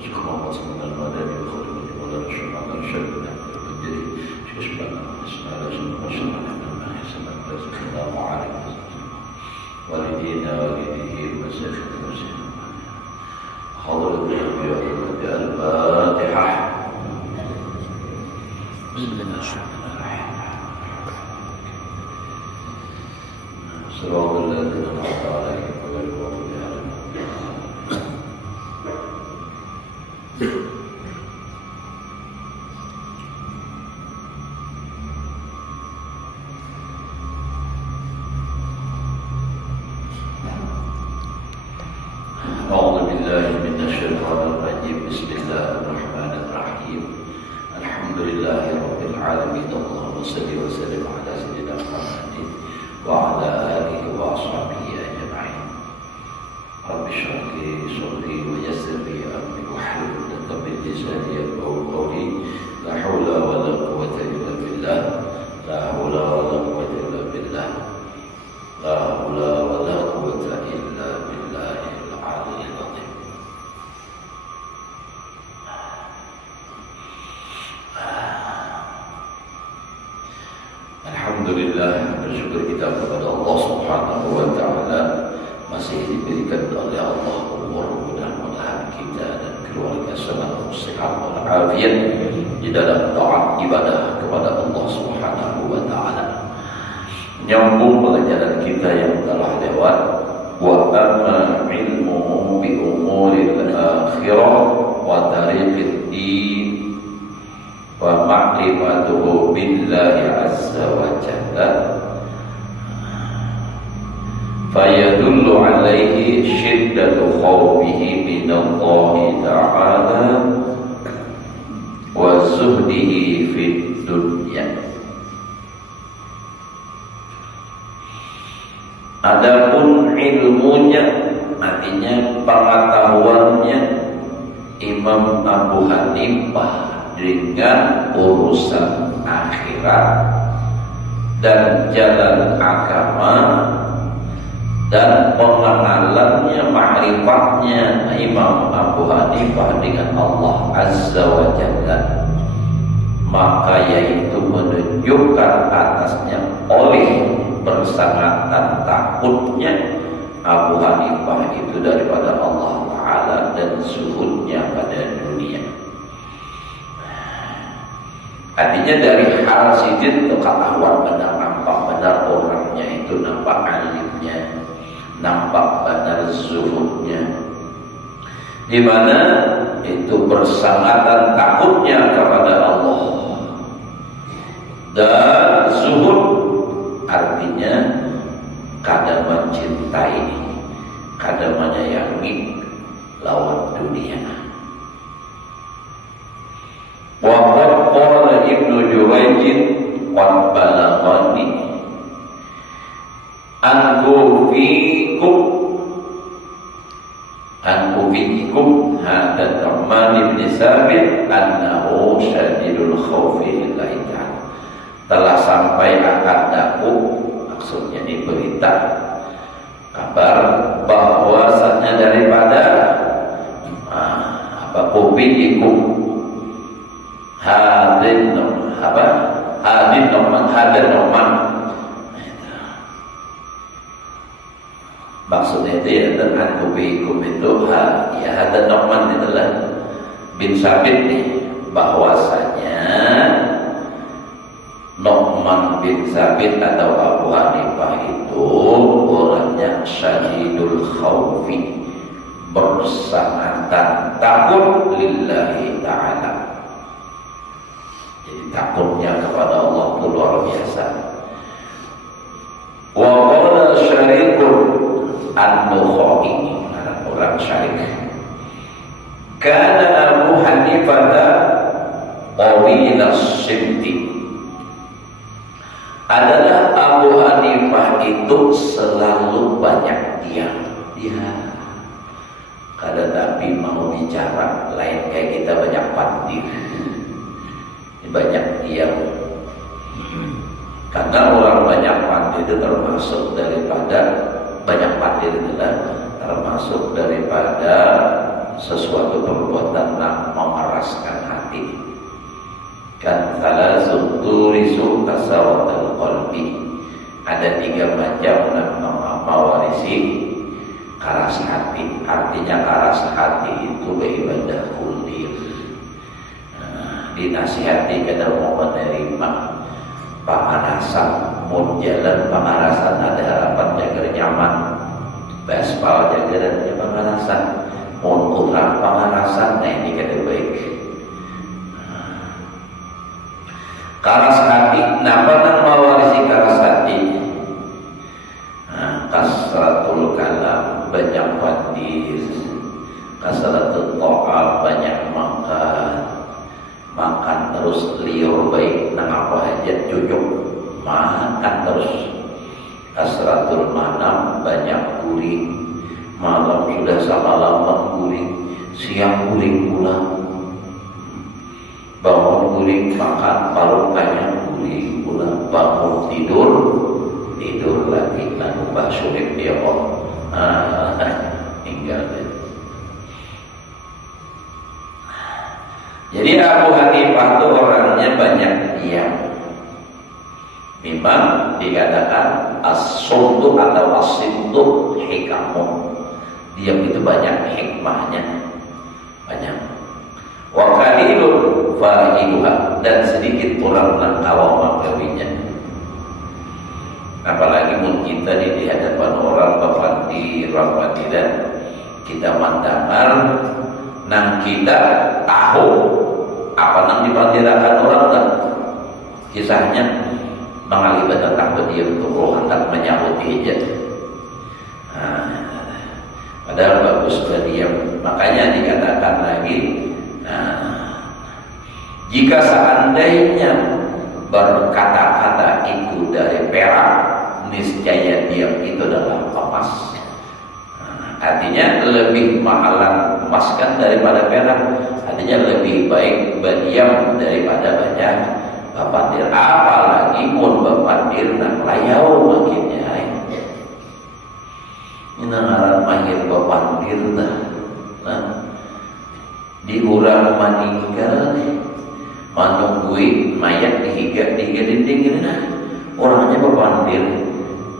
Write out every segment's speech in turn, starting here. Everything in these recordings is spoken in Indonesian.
Syekh Muhammad Salman Al-Madani Khutbah Maulana Syekh Muhammad Syarifah Al-Bajri Syekh Subhanahu wa ta'ala Syekh Assalamu alaikum walidina walidihi wa syaikh muslim hadratul anbiya al-fatihah bismillahirrahmanirrahim siratal ladzina an'amta 'alaihim ghairil maghdubi 'alaihim أعوذ بالله من الشيطان الرجيم بسم الله الرحمن الرحيم الحمد لله رب العالمين اللهم صل وسلم على سيدنا محمد وعلى آله وأصحابه أجمعين رب اشرح لي صدري ويسر لي أمري واحلل عقدة من لساني يفقهوا قولي لا حول ولا قوة إلا بالله لا حول ولا قوة إلا بالله لا حول ولا قوة إلا بالله العلي العظيم Alhamdulillah, bersyukur kita kepada Allah Subhanahu wa ta'ala masih diberikan oleh Allah umur, mudah-mudahan kita dan keluarga selalu sehat walafiat di dalam taat ibadah kepada Allah Subhanahu wa ta'ala. Menyambung pelajaran kita yang telah lewat, wa amma ilmuhu bi umuril akhirah wa tariqid din wa ma'rifatuhu billahi azza wa jalla fayadullu alaihi syiddatu khawfihi minallahi ta'ala wa zuhdihi fid dunya. Adapun ilmunya, artinya pengetahuannya Imam Abu Hanifah dengan urusan akhirat dan jalan agama dan pengenalannya, ma'rifatnya Imam Abu Hanifah dengan Allah Azza wa Jalla, maka yaitu menunjukkan atasnya oleh bersangatan takutnya Abu Hanifah itu daripada Allah Ta'ala dan zuhudnya pada dunia. Artinya dari hal sidin itu ketahuan benar, nampak benar orangnya itu, nampak alimnya, nampak benar zuhudnya, di mana itu bersangatan takutnya kepada Allah. Dan zuhud artinya kada mencintai, kada menyayangi lawan dunia. Waqad qala Ibnu Jurayj qad balaghani anku fikum hadha Nu'man bin Sabit annahu syadidul khawfi lillahi ta'ala. Telah sampai akan daku, maksudnya ini berita kabar bahwasanya daripada kufikum hadin Nu'man, maksudnya itu ya, dengan kufikum itu ya hadin Nu'man itulah bin Sabit nih, bahwasanya Nu'man bin Sabit atau Abu Hanifah itu orangnya syadidul khawfi, bersangatan takut lillahi ta'ala. Jadi takutnya kepada Allah itu luar biasa. Wa qala syarikun an-Nukhai, orang syarik, kana Abu Hanifah qawila simti, adalah Abu Hanifah itu selalu banyak diam. Dia kada tapi mau bicara, lain kayak kita banyak pandir, banyak diam. Karena orang banyak pandir itu termasuk daripada banyak pandir itulah termasuk daripada sesuatu perbuatan yang memeraskan hati. Kan thalathun turisu qasawatal qalbi. Ada 3 macam yang mewarisi keras hati. Artinya keras hati itu beribadah kulir. Dinasihati kada mau menerima pangarasan, mau jalan pangarasan ada harapan jaga nyaman, baspal jaga dan pangarasan, mau urang pangarasan, nah ini kada baik. Keras hati, napa nang mewarisi keras hati? Kasratul kalam, banyak hadis. Kasratul ta'am, banyak makan terus liur baik nang apa hajat cucuk makan terus. Kasratul manam, banyak guring, malam sudah semalaman guring, siang guring pula, bangun guring, makan palukanya guring pula, bangun tidur lagi, lalu sulit dia tinggal. Jadi Abu Hanifah itu orangnya banyak diam. Memang dikatakan as-sumtu atau as-simtu hikamun. Diam itu banyak hikmahnya, banyak. Wa qalilun fa'iluha, dan sedikit orang yang tahu menggawinya. Apalagi mun kita di hadapan orang bapandi rahmatilah, kita mendengar nang kita tahu apa nang dipandirakan orang kan. Kisahnya mengalihkan tentang berdiam tubuh hendak menyambut hijab. Padahal bagus berdiam. Makanya dikatakan lagi, jika seandainya berkata-kata itu dari perak, niscaya diam itu adalah emas. Artinya lebih mahalan emas kan daripada perak. Artinya lebih baik berdiam daripada banyak bapandir. Apalagi pun bapandir nak layau makinnya. Ini ngaran mahir bapandir dah. Diurang meninggal menunggui mayat dihiga dinding ini nah. Orangnya bapandir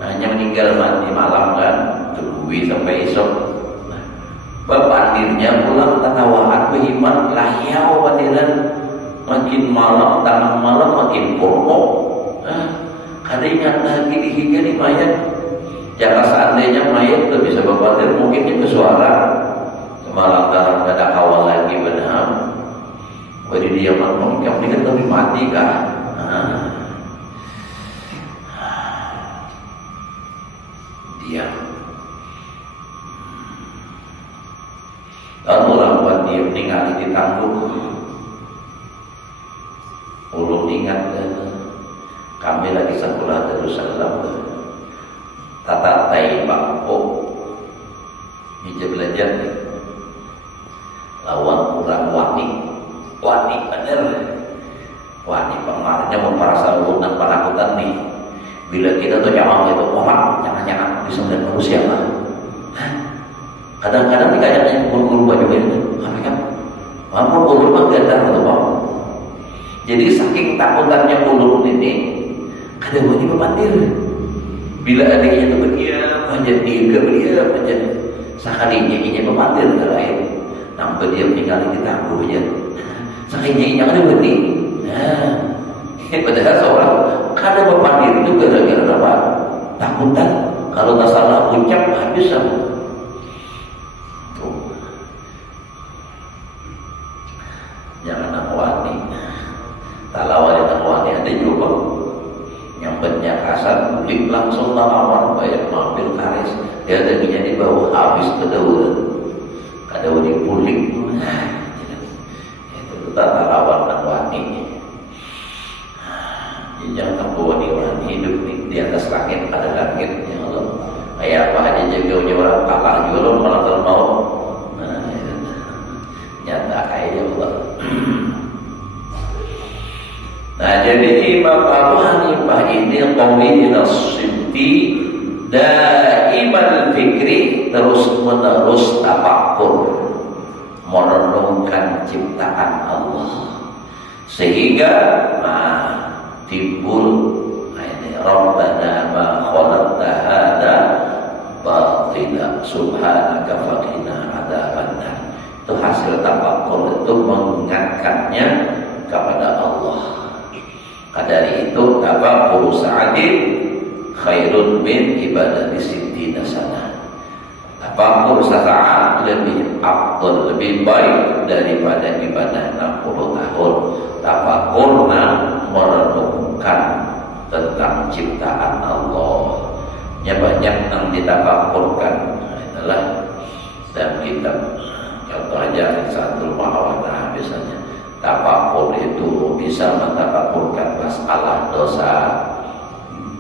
hanya meninggal mati malam kan, tungguin sampai esok. Bapandirnya pulang tatawahan behiman layau pandiran, makin malam tengah malam makin porno. Kada ingat lagi dihiga di mayat. Jika seandainya mayat itu bisa bapandir, mungkin dia bersuara semalam dalam kada kawal lagi benar. Jadi dia ngomong, kamu ini kan tapi mati kah? Dia lalu orang buat dia meninggal di tangguh. Ulun ingat kami lagi sekolah Darussalam, tata tai bangko hijab belajar lawan orang wani bener, wani pengaruhnya memperasa ulun dan panakutan nih. Bila kita tuh jangan itu orang jangan bisa melihat manusia lah. Kadang-kadang dikayaknya guru-guru baju ini, apa kan? Mampu guru mah gadar atau apa? Jadi saking takutannya ulun ini, kadang wani memandir. Bila adiknya itu berdiam, menjadi dia menjadi sakalinya ini memandir ke lain. Nampak dia meninggal di tangguhnya. Sakalinya ini ada berdi. Padahal seorang kada berpandir itu gara-gara apa? Takutan. Kalau tak salah ucap habis sama. Jangan nakwani. Tak lawan nakwani ada juga. Nyambetnya kasar, publik langsung lawan bayar mampir karis. Dia ada di bawah habis kedauran. Kadauran di publik. Itu tak lawan nakwani. Jangan bawa di orang hidup di atas langit, ada langit ya Allah. Kayak apa aja jaga orang kalah juga malah mau. Nyata kayak Allah. Nah jadi Imam Abu Hanifah ini qawi as-siddi daiman fikri, terus menerus tafakkur. merenungkan ciptaan Allah, sehingga timbul ini Rabbana ma khalaqta hadza batila subhanaka faqina adzabannar. Itu hasil tafakkur, itu mengingatkannya kepada Allah. Dari itu tafakkur sa'atin khairun min ibadati sittina sana. Tafakkur sa'at lebih afdal, lebih baik daripada ibadah 60 tahun. Tafakkurna merenungkan tentang ciptaan Allah. Banyak yang ditafakkurkan adalah dalam kitab, contoh aja Risatul Mahawana misalnya. Tafakkur itu bisa mentafakkurkan masalah dosa.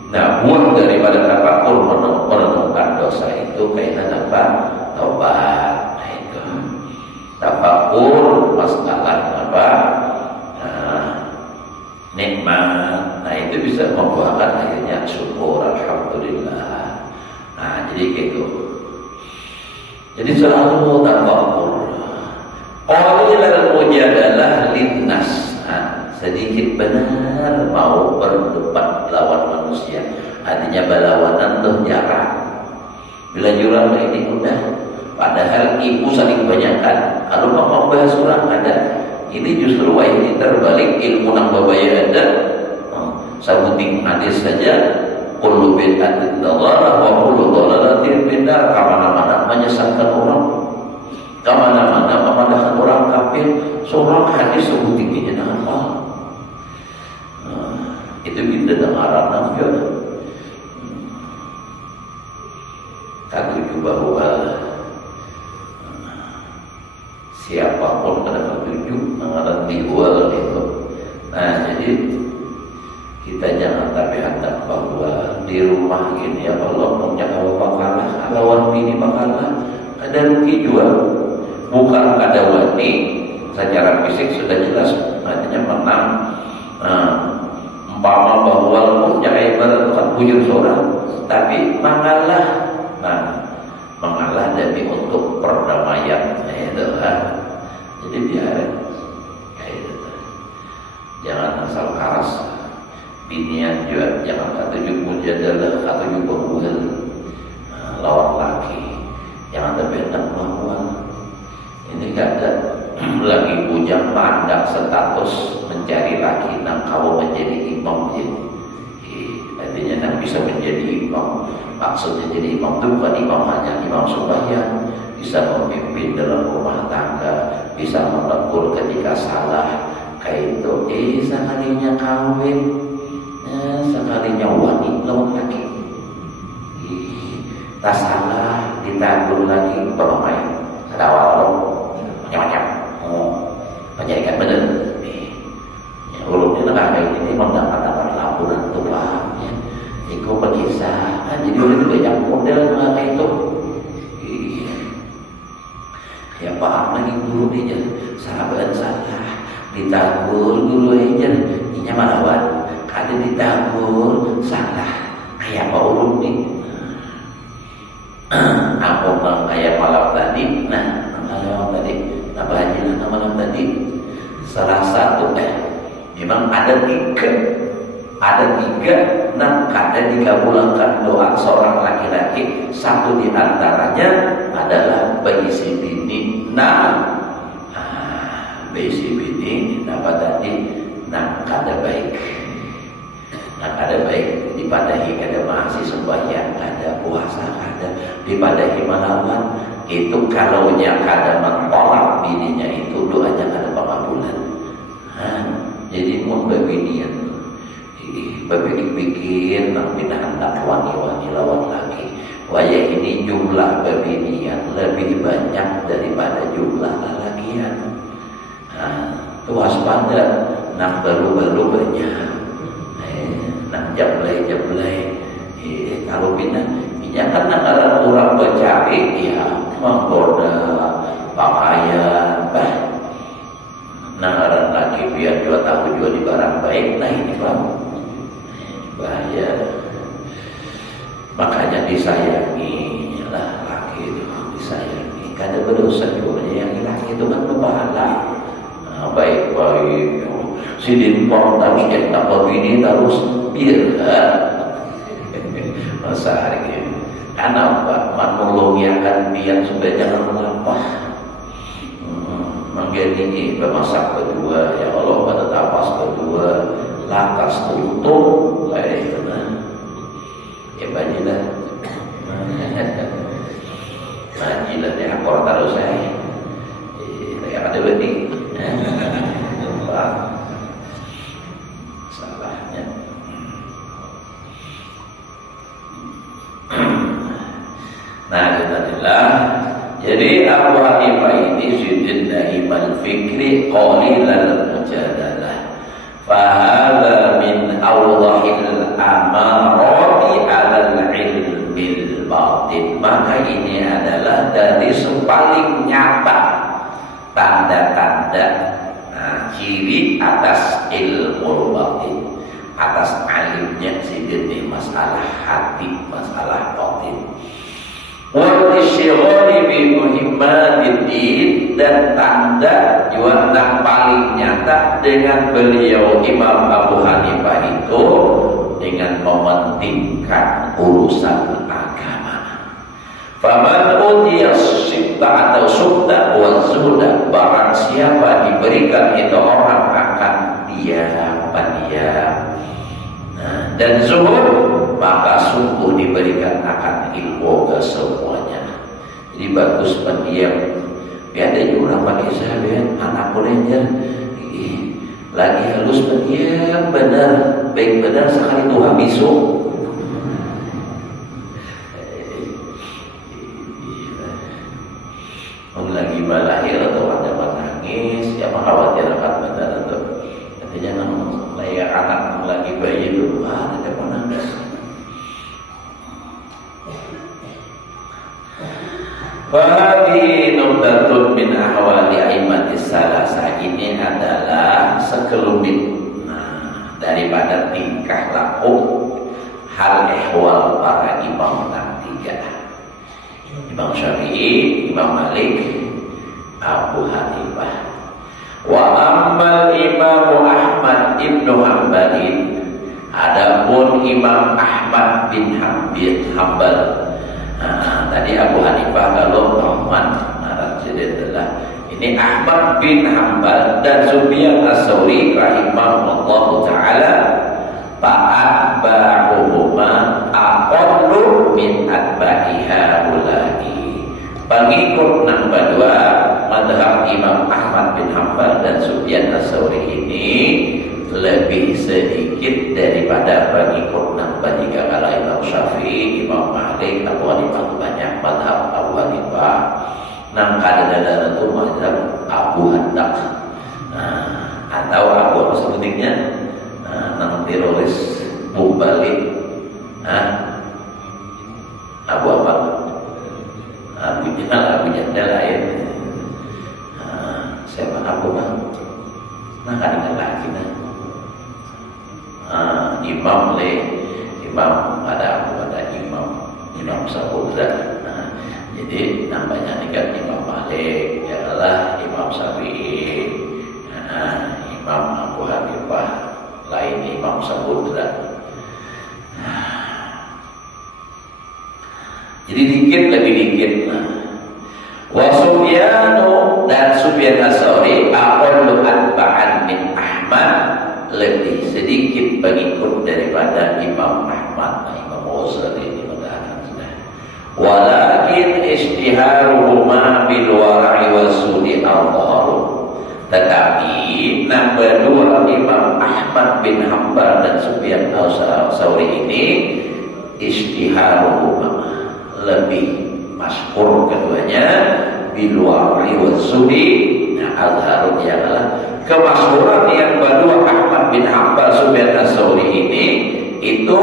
Nah, buah daripada tafakkur merenungkan dosa itu kaitan apa? Taubat. Nah, itu tafakkur masalah apa? Nikmat. Nah, itu bisa membuahkan akhirnya syukur, alhamdulillah. Nah, jadi gitu. Jadi selalu tafakkur. Qalilal mujadalah linnas. Sedikit benar mau berdebat lawan manusia. Artinya berlawanan tuh jarang. Bila jurang ini udah, padahal ibu saling kebanyakan. Kalau mau bahas surah ada. Ini justru ini terbalik, ilmu nang babaya ada. Sabuting hadis saja. Kullu bid'atin dhalalah wa kullu dhalalatin bid'ah. Kemana-mana menyesatkan orang. Kemana-mana memandangkan orang kafir. Seorang hadis sebutingnya dengan Allah. Itu kita dengaran namanya. Katuju bahwa siapapun kena katuju mengaran dijual itu. Nah, jadi kita jangan tapi hendak bahwa di rumah ini ya Allah punya awal bakalah, lawan bini bakalah, ada rugi juga. Bukan ada wani secara fisik sudah jelas artinya menang. Umpama bahwa punya ibarat kan bujur seorang, tapi mengalah. Mengalah demi untuk perdamaian. Itu kan. Jadi biar kayak itu. Jangan asal karas. Binian juga jangan katuju mujadalah, katuju berbual lawan laki. Jangan terbentak bahwa ini ada lagi bujang pandang status mencari laki nang kau menjadi imam jadi. Artinya nang bisa menjadi imam. Maksudnya jadi imam itu bukan imam hanya imam sembahyang, bisa memimpin dalam rumah tangga, bisa menegur ketika salah. Kayak itu, sekalinya kawin, sekalinya wanita lawan laki. Tak salah ditagur lagi bermain. Ada awal macam-macam. Menjadikan benar. Ya, ulun ini kayak ini mendapat laporan tua. Ikut berkisah. Jadi ulun banyak model kayak itu. Kayak paham lagi guru dia. Sahabat saya ditagur guru aja. Inya malawan. Kada ditagur salah. Kayak Pak Ulun nih. Aku kayak malam tadi. Nah, malam tadi. Apa aja malam tadi? Salah satu memang ada tiga nah kada dikabulkan doa seorang laki-laki. Satu di antaranya adalah berisi bini berisi bini apa tadi kada baik. Kada baik dipadahi kada masih sembahyang kada puasa kada dipadahi malawan. Itu kalaunya kada mentolak bininya itu doanya kada pengabulan. Jadi mun babinian berpikir nang pindah hendak wani-wani lawan laki. Waya ini jumlah babinian lebih banyak daripada jumlah lelakian. Itu waspada nang baru-baru banyak. Nang jablay. Kalau pindah kan negara orang bercari ya menggoda pakaian negara lagi biar juga tahu juga di barang baik. Nah ini bang bahaya. Makanya disayangi lah laki itu disayangi. Kada berdosa juga yang laki. itu kan berpahala. Baik-baik. Si Limpong harus yang dapat ini terus biarkan. Masa hari ini. Kenapa? Menolongi akan dia supaya jangan mengapa. Menggini pemasak kedua, ya Allah pada tapas kedua, lakas tutup, baik benar. Ya bajilah. Bajilah ya akor taruh saya. Ya ada beti. Salahnya. Nah, jadilah. Jadi Abu Hanifah ini sujud daimal fikri qalilal mujadalah. Fahadha min awdahil amarati alal ilmil batin. Maka ini adalah dari sepaling nyata tanda-tanda ciri atas ilmu batin, atas alimnya sidin masalah hati, masalah batin. Wal isyghali bi muhimmatid, dan tanda juga yang paling nyata dengan beliau Imam Abu Hanifah itu dengan mementingkan urusan agama. Faman utiya sibta atau subta wa zuhda, barang siapa diberikan itu orang akan diam. Dan zuhud, maka sungguh diberikan akan ilmu ke semuanya. Jadi bagus pendiam. Biar ada orang pakai sahabat anak ranger lagi halus pendiam benar, baik benar sekali Tuhan bisu. Lagi balahir atau ada menangis, ya khawatir akan benar atau katanya layak anak lagi bayi dulu ada menangis. Fahadi nubdatun min ahwali aimatis salasa, ini adalah sekelumit daripada tingkah laku hal ehwal para imam yang tiga, Imam Syafi'i, Imam Malik, Abu Hanifah. Wa ammal Imam Ahmad ibnu Hanbalin, adapun Imam Ahmad bin Hanbal. Tadi Abu Hanifah kalau Ahmad, adalah ini Ahmad bin Hanbal dan Sufyan Ats-Tsauri rahimahullahu taala, fa'atba'uhuma aqallu min atba'iha ulai. Pengikut nombor dua mazhab Imam Ahmad bin Hanbal dan Sufyan Ats-Tsauri ini lebih sedikit daripada pengikut nombor tiga kala Imam Syafi'i, Imam Malik, Abu Hanifah. Banyak mazhab Abu Hanifah. Nang kada itu mazhab Abu Handak, atau Abu apa sebutnya, nang teroris Bubalik, Abu apa? Abu Jandal lain. Siapa Abu Bang? Nah ada lagi Imam Imam ada Imam Sabudra. Jadi namanya ini kan Imam Malik, adalah Imam Syafi'i, Imam Abu Hanifah, lain Imam Sabudra. Jadi dikit lebih dikit. Wa Sufyanu, dan Sufyan Ats-Tsauri aqallu atba'an min Ahmad, lebih sedikit pengikut daripada Imam Ahmad. Imam Ghazali ini mengatakan sudah. Walakin istiharuhuma bil wara'i was-sudi al-dharu. Tetapi nomor dua Imam Ahmad bin Hanbal dan Sufyan Ats-Tsauri ini istiharuhuma, lebih masyhur keduanya bil wara'i was-sudi. Al-Harun adalah kemasyhuran yang kedua Ahmad bin Hanbal Sufyan Ats-Tsauri ini itu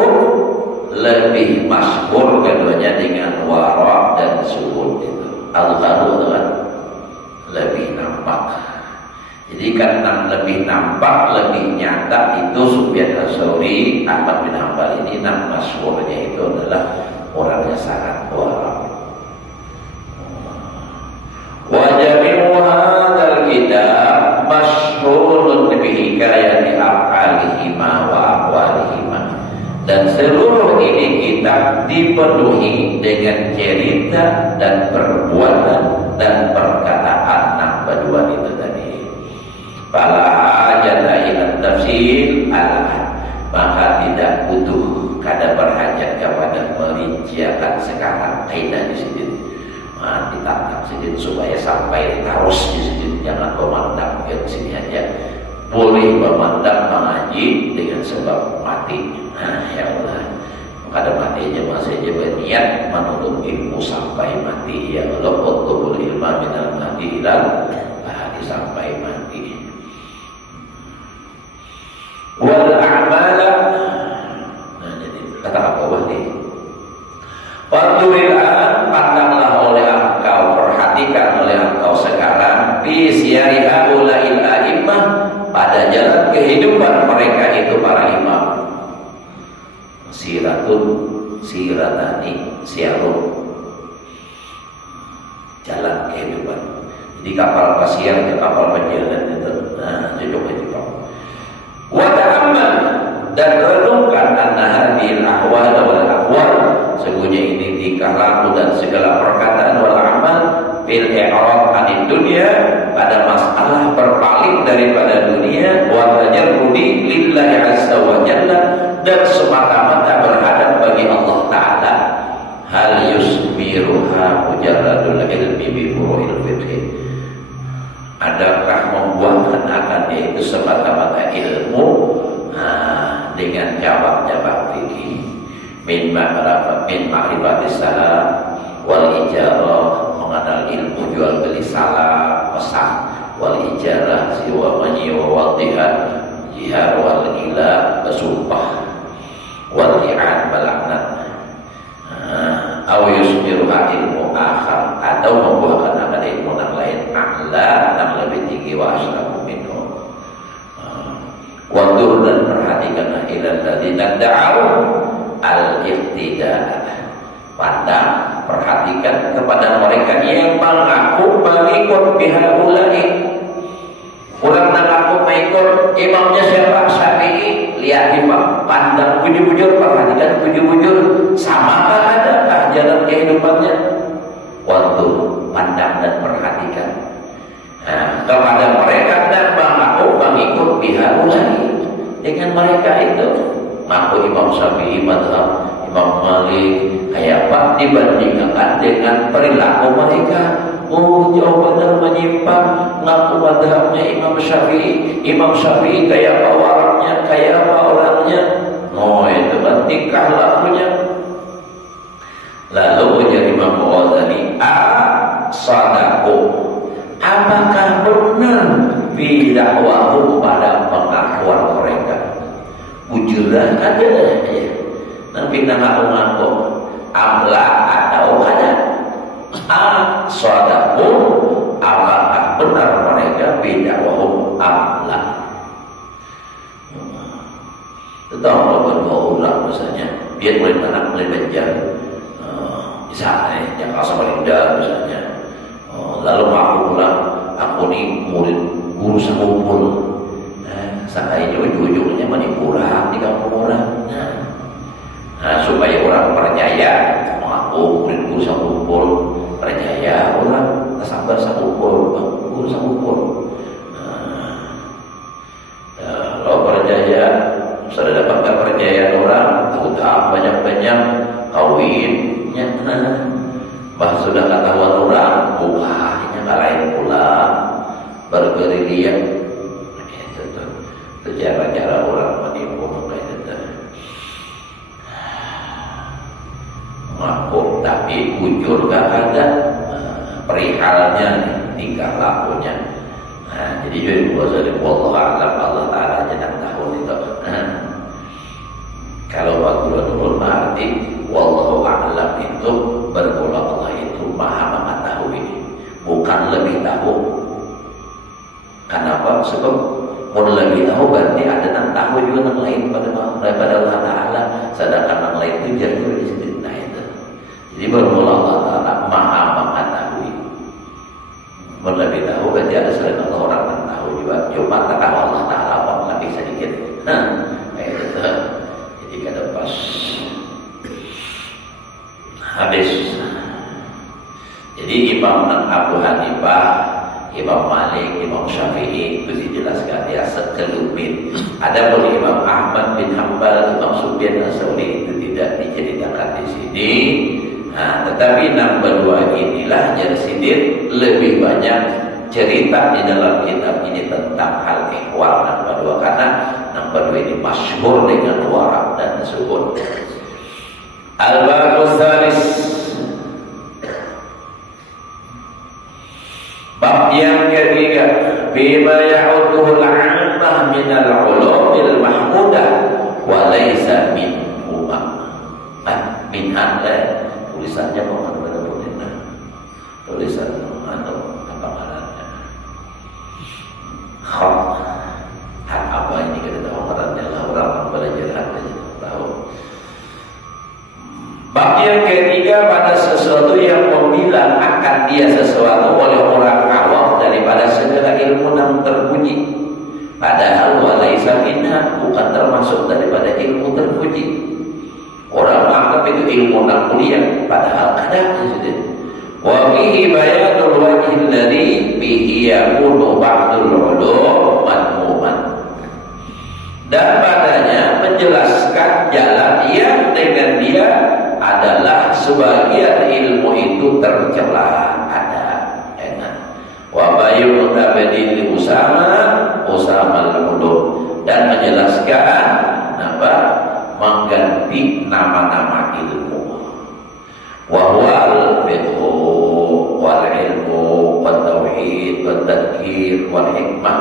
lebih masyhur keduanya dengan wara dan zuhud itu. Al-Harun adalah lebih nampak. Jadi karena lebih nampak, lebih nyata itu Sufyan Ats-Tsauri, Ahmad bin Hanbal ini nama masyhurnya itu adalah orangnya sangat wara. Wa jami'uha Dan seluruh ini kitab dipenuhi dengan cerita dan perbuatan dan perkataan Naqbaduan itu tadi. Fala hajata ila tafsir Allah, maka tidak butuh kada berhajat kepada perincian sekarang kaidah di sini. Ditantang sedikit supaya sampai terus di sini, jangan memandang ke sini aja. Boleh memandang mengaji dengan sebab mati. Ya Allah, kada mati aja masih aja berniat menuntut ilmu sampai mati. Ya Allah, utlubul ilma minal mahdi ilal lahdi, sampai mati. Wal a'mala, jadi kata apa wahdi? Fadlul an, pandanglah oleh engkau, perhatikan oleh engkau sekarang fi siyari haulail a'immah, pada jalan kehidupan mereka itu para imam. Siratani siarun, jalan kehidupan. Jadi kapal pasiar ke kapal berjalan itu, cocok itu. Wa ta'ammal, dan renungkan anna hadhil ahwal wal aqwal, sesungguhnya ini tingkah laku dan segala perkataan wal amal fil i'rad anid dunya, pada masalah berpaling daripada dunia, wa tajarrudi lillahi azza wa jalla, dan semata-mata berhadap bagi Allah Ta'ala. Hal yusmiruha mujarradul ilmi bi furu'il fiqh, adakah membuahkan akan yaitu semata-mata ilmu dengan jawab-jawab fikih, min ma'rifatis salam wal ijarah, mengenal ilmu jual beli salam pesan, wal ijarah siwa menyiwa wal jihar wal ilah bersumpah, wal li'an balaknat, aw yusmiruha ilmu akhar, atau membuahkan akan ilmu yang lain a'la, yang lebih tinggi, wa aslamu minhu. Wandur, dan perhatikanlah ilal ladzina da'u al-iqtida, pandang, perhatikan kepada mereka yang mengaku mengikut bihaulai. Orang mengaku mengikut imamnya siapa? Syafi'i. Lihat imam, pandang bujur-bujur, perhatikan bujur-bujur, samakah adakah jalan kehidupannya? Wandur, pandang dan perhatikan kepada mereka dan mengaku mengikut bihaulai, dengan mereka itu. Mengaku Imam Syafi'i madhab, Imam Malik kayak apa dibandingkan dengan perilaku mereka. Oh, jauh benar menyimpang. Ngaku madhabnya Imam Syafi'i, Imam Syafi'i kayak apa orangnya, kayak apa orangnya. Oh, itu kan tingkah lakunya. Lalu ujar Imam Ghazali, sadaqu, apakah benar bidakwahu pada pengakuan mereka? Bujurlah aja ya. Nanti ngaku-ngaku amla atau ada sadaqu, apakah benar mereka bidakwahu amla? Tetapi berdua orang misalnya, biar boleh anak boleh belajar, misalnya yang asal Samarinda misalnya, lalu aku pulang, aku ini murid guru sekumpul, sampai ujung-ujungnya kurang di kampung orang. Nah, supaya orang percaya, aku murid guru sekumpul, percaya orang sabar sekumpul, guru sekumpul. Kalau percaya, sudah dapat kepercayaan orang, utang banyak-banyak, kawinnya, bah sudah ketahuan orang, bukanya nggak lain pula, bergerilya, itu cara-cara orang menipu kayak itu. Ngaku tapi jujur gak ada perihalnya, tingkah lakunya. Nah, jadi jadi bahasa wallahu a'lam, Allah Ta'ala aja yang tahu itu. Kalau waktu dulu berarti wallahu a'lam itu bermula Allah itu maha mengetahui, bukan lebih tahu. Kenapa? Sebab mau lebih tahu berarti ada yang tahu juga yang lain daripada Allah Ta'ala, sedangkan yang lain itu jatuh di situ. Nah itu. Jadi bermula Allah Ta'ala maha mengetahui. Lebih tahu berarti ada selain Allah orang yang tahu juga, cuma tak tahu Allah Ta'ala apa lebih sedikit. Kayak gitu. Jadi kada pas. Imam Malik, Imam Syafi'i itu dijelaskan ya sekelumit. Adapun Imam Ahmad bin Hanbal, Imam Sufyan Ats-Tsauri itu tidak diceritakan di sini. Nah, tetapi nomor 2 inilah Jarsidin lebih banyak cerita di dalam kitab ini tentang hal ihwal nomor 2 karena nomor 2 ini masyhur dengan warak dan zuhud. Al-Babus Tsalis, bab yang ketiga, bima ya'uduhu al-'ammah min al-'ulumil mahmudah wa laysa minhuma. Min anda tulisannya benar-benar tulisan atau apa ngarannya? Hak apa ini kita tahu ngarannya lah, orang belajar aja tahu. Bab yang ketiga, pada sesuatu yang membilang akan dia sesuatu oleh orang awam daripada segala ilmu yang terpuji, padahal walaisa minha, bukan termasuk daripada ilmu terpuji. Orang anggap itu ilmu yang mulia, padahal kadang saja. Wa fihi bayanul wajhi alladhi bihi yakunu ba'dul ulum madmuman. Dan padanya menjelaskan jalan yang dengan dia adalah sebagian ilmu itu tercela, ada enak. Wa bayyun tabadil Usama al-ulum, dan menjelaskan apa mengganti nama-nama ilmu. Wa huwa al-fiqhu wal ilmu wat tauhid wat tadhkir wal hikmah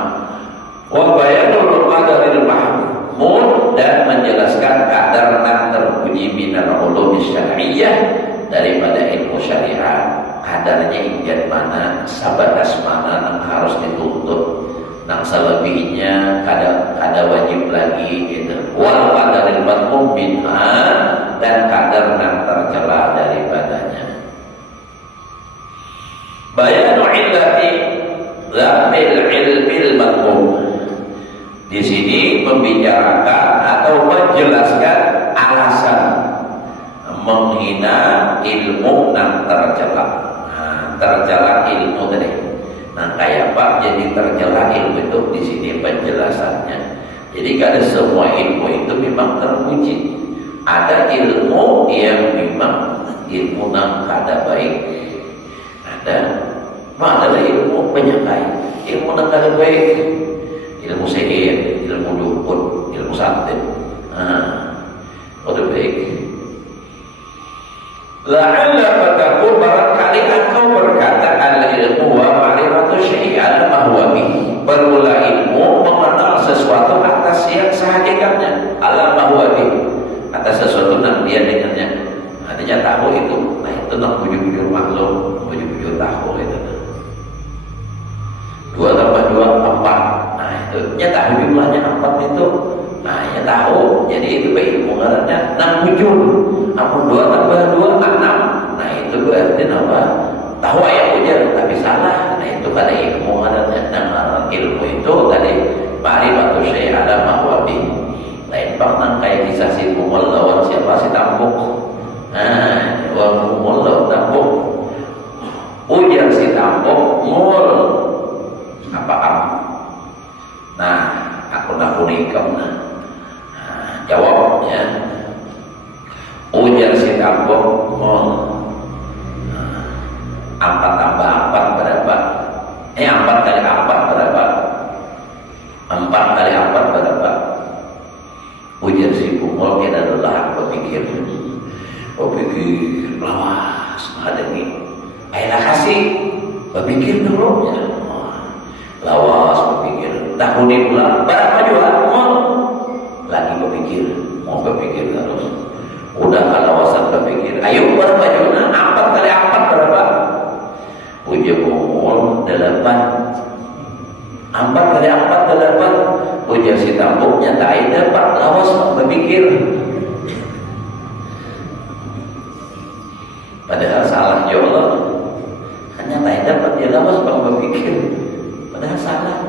wa bayanul qadaril mahmud, dan menjelaskan kadar yang terpuji minal ulum syar'iyyah daripada ilmu syariat, kadarnya ingat mana, sabatas mana yang harus dituntut, nang selebihnya kada wajib lagi gitu. Wal qadaril madmum minha, dan kadar yang tercela daripadanya. Bayanu illati zamil ilmil madmum, di sini membicarakan atau menjelaskan alasan menghina ilmu yang tercela. Tercela ilmu tadi. Nah, kayak apa jadi tercela ilmu itu, di sini penjelasannya. Jadi kada semua ilmu itu memang terpuji. Ada ilmu yang memang ilmu yang kada baik. Ada ilmu penyakai, ilmu yang kada baik. Ilmu sihir, ilmu dukun, ilmu santet. Udah baik. La'alla fatakun, barangkali engkau berkata al-ilmu wa ma'rifatu syai'an ma huwa bihi. Berulah ilmu mengenal sesuatu atas yang sehakikatnya, ala ma huwa bihi, atas sesuatu yang dia dengannya. Artinya tahu itu, nah itu nak bujur-bujur maklum, bujur-bujur tahu itu. 2 tambah 2 4. Nah itu nya tahu jumlahnya 4 itu. Nah ya tahu. Jadi itu ilmu ngarannya 6 bujur. Amun 2 tambah 2 6. Nah itu berarti apa? Tahu ayat ujar tapi salah. Nah itu kada ilmu ngarannya. Nah ilmu itu tadi ma'rifatu syai' ala ma huwa bih. Lain pernah kayak kisah si Mumul lawan siapa, si Tambuk. Nah, wong Mumul lawan Tambuk. Ujar si Tambuk, "Mul, apa am?" Nah, aku nikam nah. Jawabnya, ujar si Tambuk, "Mul, 4 tambah 4 berapa? 4 kali 4 berapa? 4 kali 4 berapa?" Ujar si Mumul, "Kita adalah berpikir lawas menghadapi. Ayolah kasih berpikir dulu ya. Lawas berpikir. Tahun pula berapa juga mau lagi berpikir terus. Udah kalawasan berpikir. Ayo berapa juga? 4 kali 4 berapa? Ujar Mumul 8. 4 kali 4 8. Ujar si Tambuknya tak dapat lawas berpikir. Padahal salah ya Allah. Hanya tak dapat dia lawas berpikir. Padahal salah.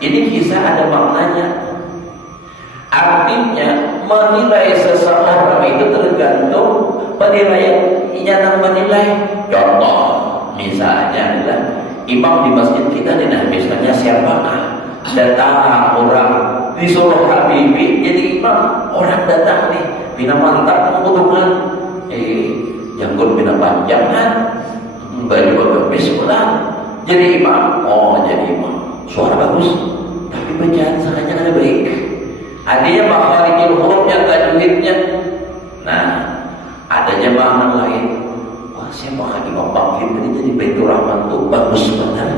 Ini kisah ada maknanya. Artinya menilai seseorang itu tergantung penilaian yang menilai. Contoh misalnya adalah imam di masjid kita nih, nah misalnya siapakah datang orang disuruh Habibie jadi imam, orang datang nih bina mantap kemudian janggut bina panjangan, baju bagus pulang jadi imam. Oh jadi imam, suara bagus tapi bacaan sangatnya ada baik, adanya makharijul hurufnya, tajwidnya. Nah adanya makna lain, wah siapa Imam Bakir tadi jadi Baitur Rahman tuh bagus benar.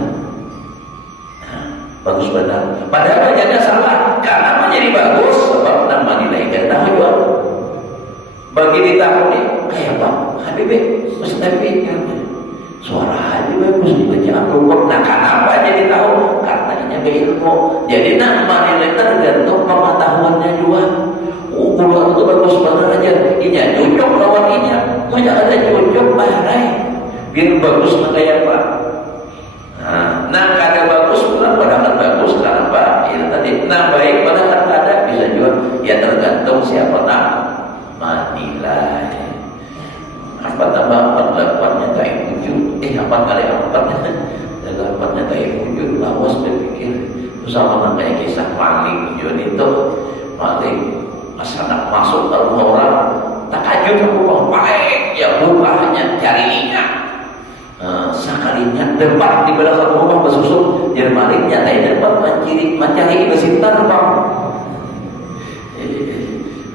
Nah, bagus benar, padahal bacanya salah, karena menjadi bagus sebab nama nilai ketahuan bagi ditahu nih kayak Pak Habibie, Ustaz Habibie suara Habibie bagus dibaca Abdul. Nah kenapa jadi tahu? Karena ini berilmu. Jadi nama nilai tergantung pengetahuannya juga. Oh guru itu bagus banget aja, inya cocok lawan inya, banyak ada cocok bahrai biar bagus kayak Pak. Nah kada bagus pula padahal bagus kenapa? Ya tadi nah baik padahal kada bisa juga, ya tergantung siapa nama nilai. Apa tambah 48-nya kayak wujud, apa kali 4 jaga 4-nya kayak wujud. Lawas berpikir sama kayak kisah maling wujud itu, maling masalah masuk ke rumah orang takajub aku baik ya bukanya carinya sekalinya debat di belakang rumah bersusun jadi malingnya tadi dapat mencari besintar bang,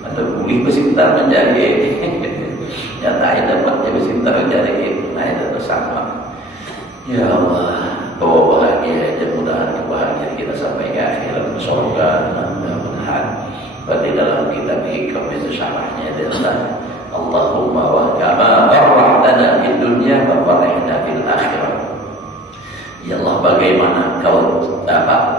ada pulih besintar mencari nyatain dapatnya besintar mencari, nah itu sama. Ya Allah, bawa bahagia aja, mudah-mudahan kebahagiaan kita sampai ke akhirat surga. Mudah-mudahan berarti dalam kitab hikam itu syarahnya adalah Allahumma wa kama farrahtana fid dunya wa farrihna fil akhirah. Ya Allah, bagaimana kau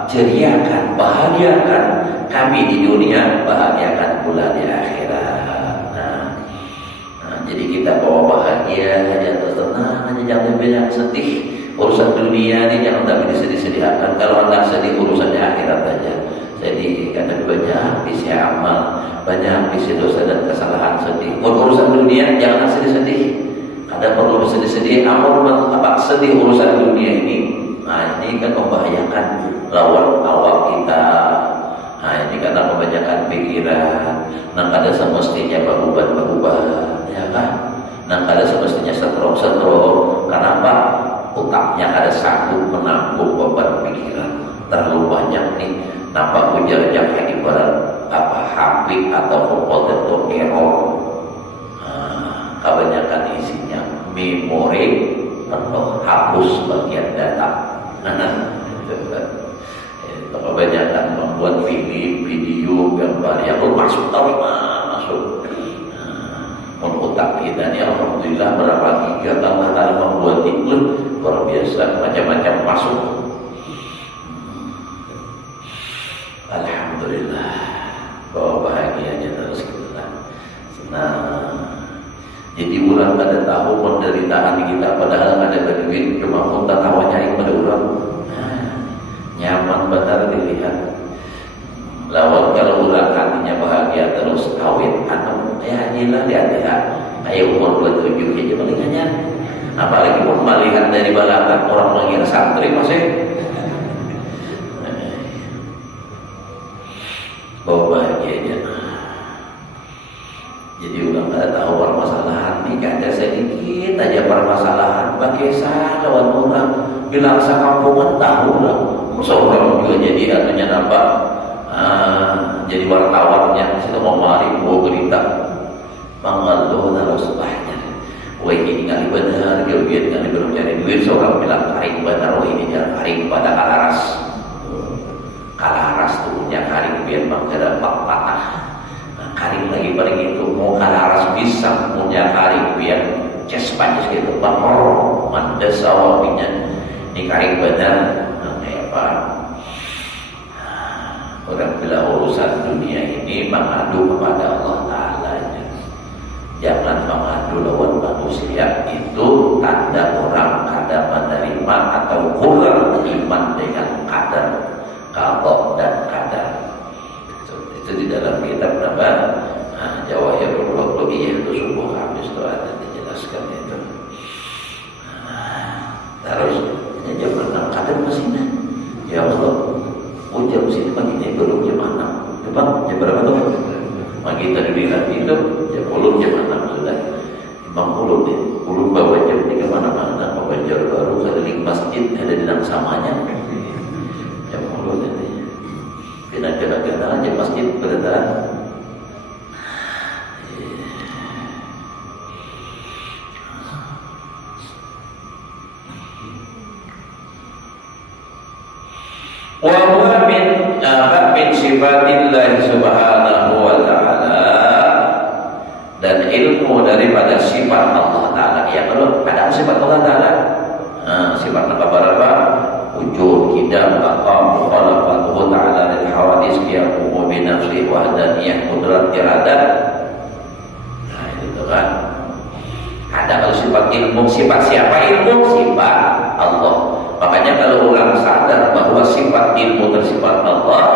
ceriakan, bahagiakan kami di dunia, bahagiakan pula di akhirat. Nah, jadi kita bawa bahagia aja, terus tenang aja, jangan banyak sedih. Urusan dunia ini jangan tapi disedih-sedihkan. Kalau anda sedih urusan di akhirat aja. Jadi kata banyak isi amal, banyak isi dosa dan kesalahan sedih. Urusan dunia jangan sedih-sedih. Ada perlu sedih-sedih, amal sedih urusan dunia ini. Nah ini kan membahayakan lawan awak kita. Nah ini karena kebanyakan pikiran. Nah kada semestinya berubah, ya kan? Nah kada semestinya setrok. Kenapa? Otaknya ada sanggup menampung beban pikiran terlalu banyak nih. Nampak ujar jahat ibarat HP atau komputer itu error. Kebanyakan isinya memori penuh, hapus bagian data. Kebanyakan membuat video, gambar yang masuk masuk. Otak kita ini alhamdulillah berapa giga Allah membuat itu luar biasa, macam-macam masuk. Alhamdulillah, bahwa bahagianya terus kita senang. Jadi ulang pada tahu penderitaan kita, padahal ada duit cuma pun tak tahu nyari pada ulang. Nyaman benar dilihat. Lawan kalau ulang hatinya bahagia terus kawin atau ya inilah lihat kayak umur 27 aja palingannya. Apalagi pun melihat dari belakang orang lagi santri masih bawa bahagianya. Jadi ulang ada tahu permasalahan nih, ada sedikit aja permasalahan pakai lawan orang bilang sakampungan tahu lah. Seorang juga jadi atunya nampak jadi wartawannya situ mau mari bawa berita mangaluh harus banyak. Wah ini nggak benar, dia nggak belum cari duit. Seorang bilang karing benar, wah ini jangan karing pada kalaras tuh punya karing biar bangkada patah. Nah, karing lagi paling itu mau kalaras bisa punya karing biar ces panjang gitu, bakor mandas awapinya. Ini karing benar, kayak apa? Orang bila urusan dunia ini mengadu kepada Allah Ta'ala. Jangan mengadu lawan manusia, itu tanda orang kada menerima atau kurang beriman dengan qadar, qada dan qadar. Itu di dalam kitab nama Jawahirul Lughiyah itu subuh habis itu ada dijelaskan itu. Terus ini zaman jam sini paginya belum jam 6. Coba jam berapa tuh? Pagi tadi bilang itu jam ulun jam 6 sudah. Imam ulun nih, ulun bawa jam 3 mana-mana, bawa jar baru keliling masjid ada di dalam samanya. Jam ulun ini. Kena-kena aja masjid berada. Wa huwa min sifatillah subhanahu wa ta'ala, dan ilmu daripada sifat Allah Ta'ala. Ya kalau ada sifat Allah Ta'ala, sifat apa? Wujud, qidam, baqa, mukhalafatuhu ta'ala lil hawadis, qiyamuhu bi nafsihi wahdaniyah, qudrat, iradah. Nah itu kan. Ada kalau sifat ilmu, sifat siapa? Ilmu sifat Allah. Makanya kalau orang sadar bahwa sifat ilmu tersifat Allah,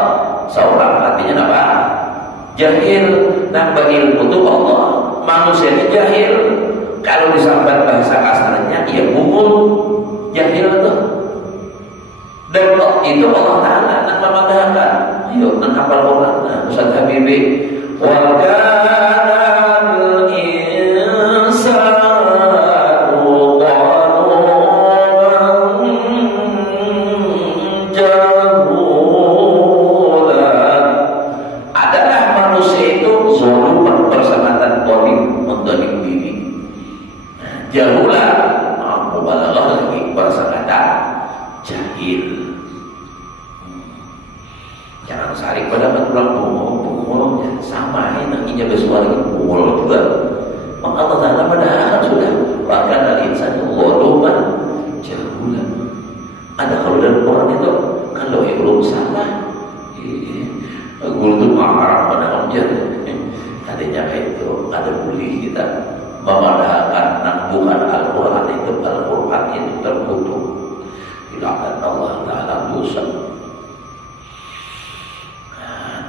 seorang artinya apa? Jahil. Nambah ilmu itu Allah. Manusia ini jahil. Kalau disambat bahasa kasarnya, ya bungul, jahil itu. Dan itu Allah Ta'ala nak memandangkan. Ayo, nak hafal orang. Nah, Ustaz Habibie. Wa kanal insanu jahulah, mubalaghah lagi bahasa kata jahil. Jangan sarik pada tulang punggung ya, sama ini nantinya bersuara punggung juga. Maka Allah Ta'ala padahal sudah bahkan al-insan zaluman jahulan. Ada kalau dalam Quran itu kalau belum salah guru itu marah pada objek. Adanya kayak itu ada bully kita memadahkan bukan Al-Quran itu terkutuk. Dilaknat Allah Ta'ala dosa.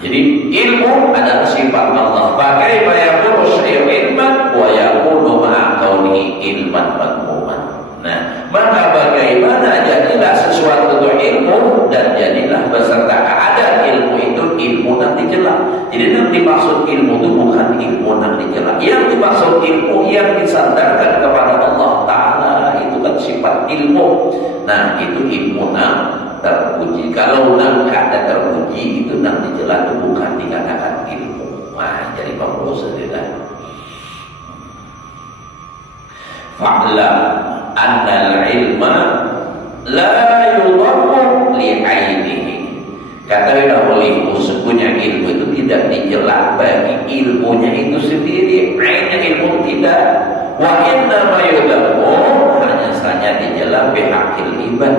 Jadi ilmu adalah sifat Allah. Bagaimana yakunu syai'un ilman wa yakunu ma'a kaunihi ilman madmuman. Nah, maka bagaimana jadilah sesuatu itu ilmu dan jadilah beserta keadaan ilmu itu ilmu nanti jelas. Jadi yang dimaksud ilmu itu bukan ilmu nanti jelas. Yang dimaksud ilmu yang disandarkan kepada Allah Ta'ala itu kan sifat ilmu. Nah, itu ilmu terpuji. Kalau ada terpuji itu nanti jelas itu bukan dikatakan ilmu. Nah, jadi perlu sendiri. Fa'lam annal ilma la yudammu li'ainihi. Katakanlah olehmu, sesungguhnya ilmu itu tidak dijelak bagi ilmunya itu sendiri. Ainnya ilmu tidak. Wa inna ma yudammu, hanya saja dijelak bihaqil ibad,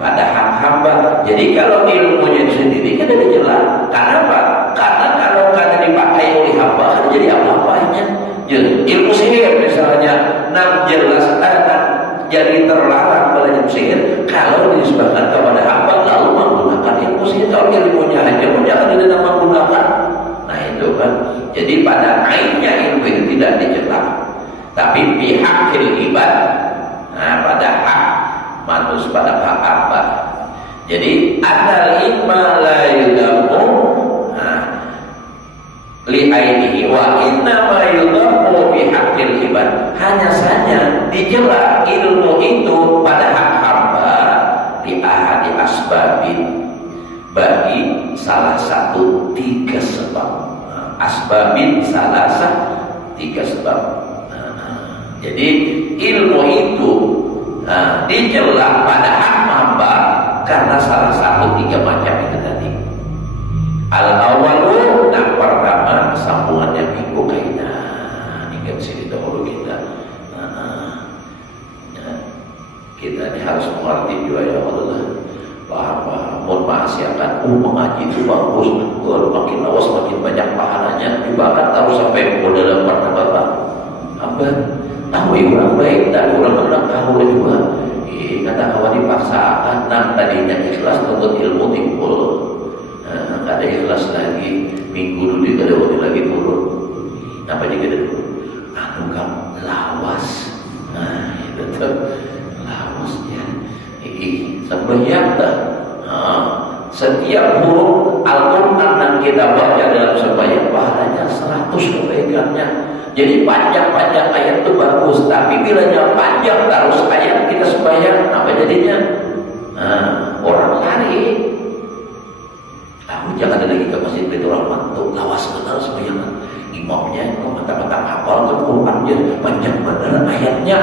pada hak hamba. Jadi kalau ilmunya sendiri kan dijelak. Kenapa? Karena kalau kada dipakai oleh hamba kan jadi apa-apanya. Jadi ilmu sihir misalnya, jelas jadi terlarang oleh ilmu sihir kalau disebabkan kepada hamba lalu menggunakan ilmu sihir. Kalau ilmunya hanya jangan tidak menggunakan. Nah itu kan. Jadi pada ainnya ilmu itu tidak dijelak, tapi pihak ibad, pada hak manusia, pada hak hamba. Jadi annal ilma la yudamu li'ainihi wa inna ma yudammu bihaqqil ibad. Hanya saja dijelak ilmu itu pada hak hamba li ahadi asbabin, bagi salah satu 3 sebab. Asbabin salah 3 sebab. Jadi ilmu itu dijelak pada hak hamba karena salah satu 3 macam itu tadi. Al-awalu, yang pertama sambungannya minggu kaidah. Ingat sini dahulu kita. Kita ini harus mengerti juga ya Allah. Paham. Mohon maksiatan. Mengaji itu bagus. Makin awas makin banyak pahalanya. Bahkan harus sampai ke dalam martabat apa? Tahu orang baik dan orang tahu juga. Kata kawan dipaksakan. Tadinya ikhlas untuk ilmu timbul. Ada ikhlas lagi, minggu dulu ada waktu lagi turun. Apa juga ada turun? Anu kamu lawas. Nah itu tuh lawasnya. Sembahyang dah. setiap huruf Al-Quran yang kita baca dalam sembahyang pahalanya 100 kebaikannya. Jadi panjang-panjang ayat itu bagus, tapi bilanya panjang terus ayat kita sembahyang, apa jadinya? Orang lari. Aku jangan ada lagi ke masjid Baitur Rahman tuh lawas benar sembahyang. Imamnya itu mata-mata hafal ke Qurannya panjang benar ayatnya.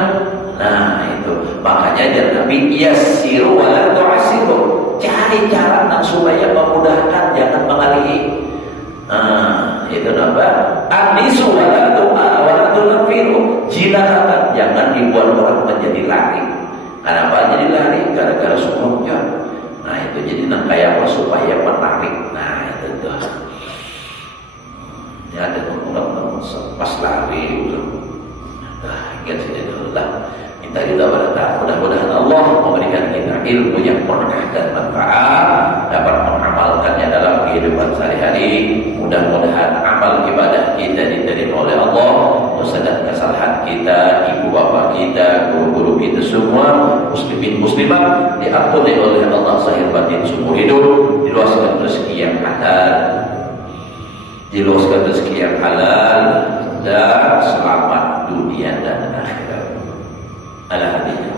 Nah itu makanya jangan Nabi yassiru wala tu'assiru, cari cara supaya memudahkan, jangan mengalihi. Itu apa? Anisu wala tunfiru, jinakan, jangan dibuat orang menjadi lari. Kenapa jadi lari? Gara-gara sunnahnya. Nah itu jadi kayak apa supaya menarik. Nah itu tuh. Ya ada orang pas lari udah. Nah ingat sini dulu lah. Minta kita pada mudah-mudahan Allah memberikan kita ilmu yang berkah dan manfaat, dapat mengamalkannya dalam kehidupan sehari-hari. Mudah-mudahan amal ibadah kita diterima oleh Allah, dosa dan kesalahan kita, ibu bapa kita, guru-guru kita semua, muslimin muslimat diampuni oleh Allah zahir batin seumur hidup, diluaskan rezeki yang halal, diluaskan rezeki yang halal, dan selamat dunia dan akhirat. Al-Fatihah.